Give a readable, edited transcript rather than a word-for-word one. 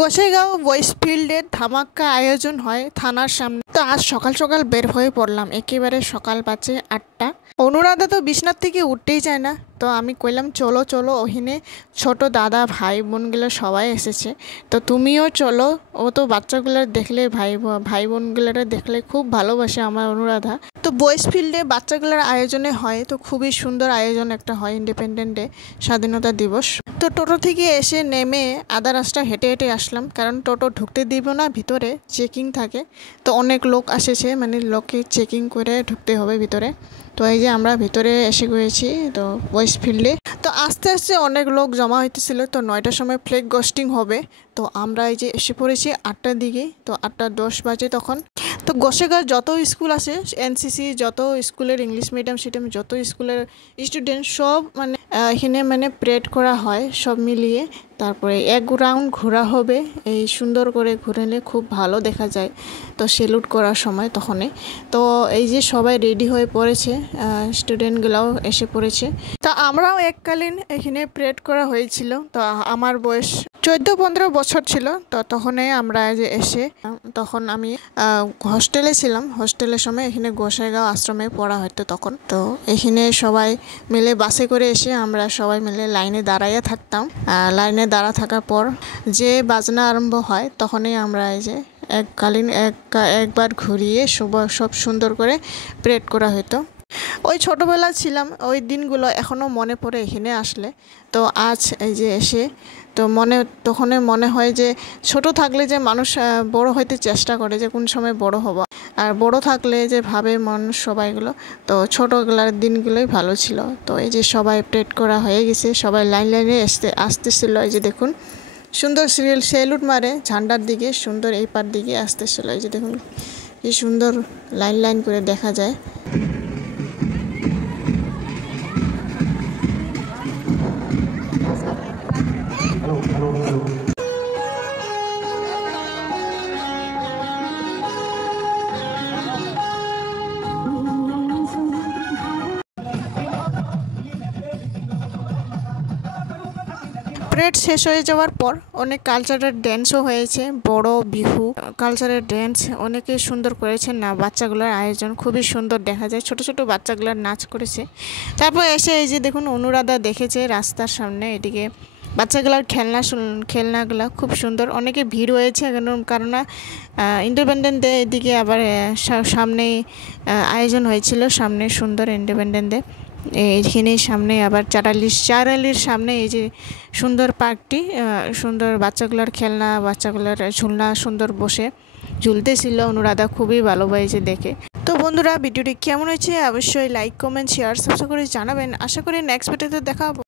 Gossaigaon boys ফিল্ডে ধামাকা আয়োজন হয় থানার সামনে। তো আজ সকাল সকাল বের হয়ে পড়লাম, একেবারে সকাল বাজে 8টা। অনুরাধা তো বিছনার থেকে উঠতেই চায় না, তো আমি কইলাম চলো চলো, ওখানে ছোট দাদা ভাই বোনগুলো সবাই এসেছে, তো তুমিও চলো। ও তো বাচ্চাগুলোর দেখলে ভাই বোনগুলোরা দেখলে খুব ভালোবাসে আমার অনুরাধা। তো বয়েজ ফিল্ডে বাচ্চাগুলোর আয়োজনে হয়, তো খুবই সুন্দর আয়োজন একটা হয় ইন্ডিপেন্ডেন্ট ডে, স্বাধীনতা দিবস। তো টোটো থেকে এসে নেমে আধা রাস্তা হেঁটে হেঁটে আসলাম, কারণ টোটো ঢুকতে দিব না, ভিতরে চেকিং থাকে। তো অনেক লোক আসেছে, মানে লোককে চেকিং করে ঢুকতে হবে ভিতরে। তো এই যে আমরা ভিতরে এসে গিয়েছি তো বয়েজ ফিল্ডে। তো আস্তে আস্তে অনেক লোক জমা হইতেছিল, তো 9টার সময় ফ্ল্যাগ হোস্টিং হবে। তো আমরা এই যে এসে পড়েছি 8টার দিকে, তো 8:10 বাজে তখন। তো গোসাইগাঁও যত স্কুল আছে, এনসিসি যত স্কুলের ইংলিশ মিডিয়াম যত স্কুলের স্টুডেন্ট সব মানে এখানে মানে প্রেড করা হয় সব মিলিয়ে। তারপরে এক রাউন্ড ঘোরা হবে, এই সুন্দর করে ঘুরলে খুব ভালো দেখা যায়। তো সেলুট করার সময় তখনই তো এই যে সবাই রেডি হয়ে পড়েছে, স্টুডেন্টগুলোও এসে পড়েছে। তা আমরাও এককালীন এখানে প্রেড করা হয়েছিল। তো আমার বয়স 14-15 বছর ছিল, তো তখনই আমরা যে এসে, তখন আমি হস্টেলে ছিলাম। হস্টেলের সময় এখানে গোসাইগাঁও আশ্রমে পড়া হতো তখন। তো এখানে সবাই মিলে বাসে করে এসে আমরা সবাই মিলে লাইনে দাঁড়াইয়া থাকতাম। লাইনে দাঁড়া থাকার পর যে বাজনা আরম্ভ হয়, তখনই আমরা এই যে একবার ঘুরিয়ে সব সুন্দর করে প্রেড করা হতো। ওই ছোটোবেলা ছিলাম, ওই দিনগুলো এখনও মনে পড়ে এখানে আসলে। তো আজ এই যে এসে তো তখনই মনে হয় যে ছোট থাকলে যে মানুষ বড় হইতে চেষ্টা করে, যে কোন সময় বড় হব, আর বড় থাকলে যে ভাবে মানুষ সবাইগুলো, তো ছোটোবেলার দিনগুলোই ভালো ছিল। তো এই যে সবাই প্রেড করা হয়ে গেছে, সবাই লাইনে আসতেছিল। এই যে দেখুন সুন্দর সেলুট মারে ঝান্ডার দিকে, সুন্দর এই পার দিকে আসতেছিল। এই যে দেখুন কি সুন্দর লাইন করে দেখা যায়। প্রেড শেষ হয়ে যাওয়ার পর অনেক কালচারাল ড্যান্সও হয়েছে, বড় বিহু কালচারাল ড্যান্স অনেকে সুন্দর করেছে না। বাচ্চাগুলোর আয়োজন খুবই সুন্দর দেখা যায়, ছোট ছোট বাচ্চাগুলোর নাচ করেছে। তারপর এসে এই যে দেখুন অনুরাধা দেখেছে রাস্তার সামনে, এদিকে বাচ্চাগুলোর খেলনাগুলো খুব সুন্দর। অনেকে ভিড় হয়েছে কারণ ইন্ডিপেন্ডেন্ট ডে, এদিকে আবার সামনেই আয়োজন হয়েছিল, সামনে সুন্দর ইন্ডিপেন্ডেন্ট ডে। এইখানেই সামনে আবার চারালির সামনে এই যে সুন্দর পার্কটি, সুন্দর বাচ্চাগুলোর খেলনা, বাচ্চাগুলোর ঝুলনা সুন্দর বসে ঝুলতেছিল। অনুরাধা খুবই ভালো হয়েছে দেখে। তো বন্ধুরা ভিডিওটি কেমন হয়েছে অবশ্যই লাইক কমেন্ট শেয়ার সাবস্ক্রাইব করে জানাবেন। আশা করি নেক্সট ভিডিওতে দেখা হবে।